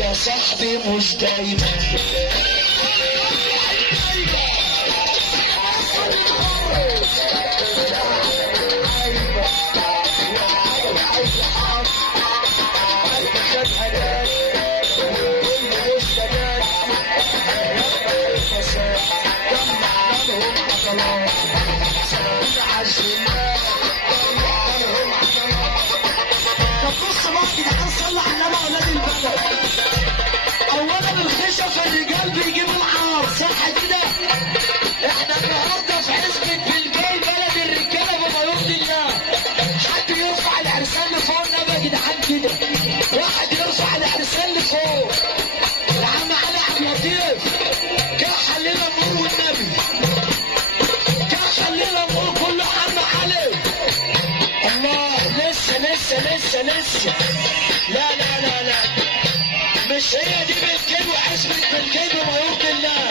يا صاحبي مش دايما طب بص بقى يا جدعان، صلى على النبي اولاد البلد. اولا الخشب الرجال بيجيب العار، صح كده؟ احنا النهارده في حزبة بالجاي بلد الرجاله بما يرضي الله. حد يرفع العرسان لفوق النبي يا جدعان كده، واحد يرفع العرسان لفوق. العم علي عبد اللطيف كده حلينا النور والنبي، كده خلينا النور كله عم علي. الله، لسه لا مش هي دي بالكيد وحسبة بالكيد وما يرضي الله.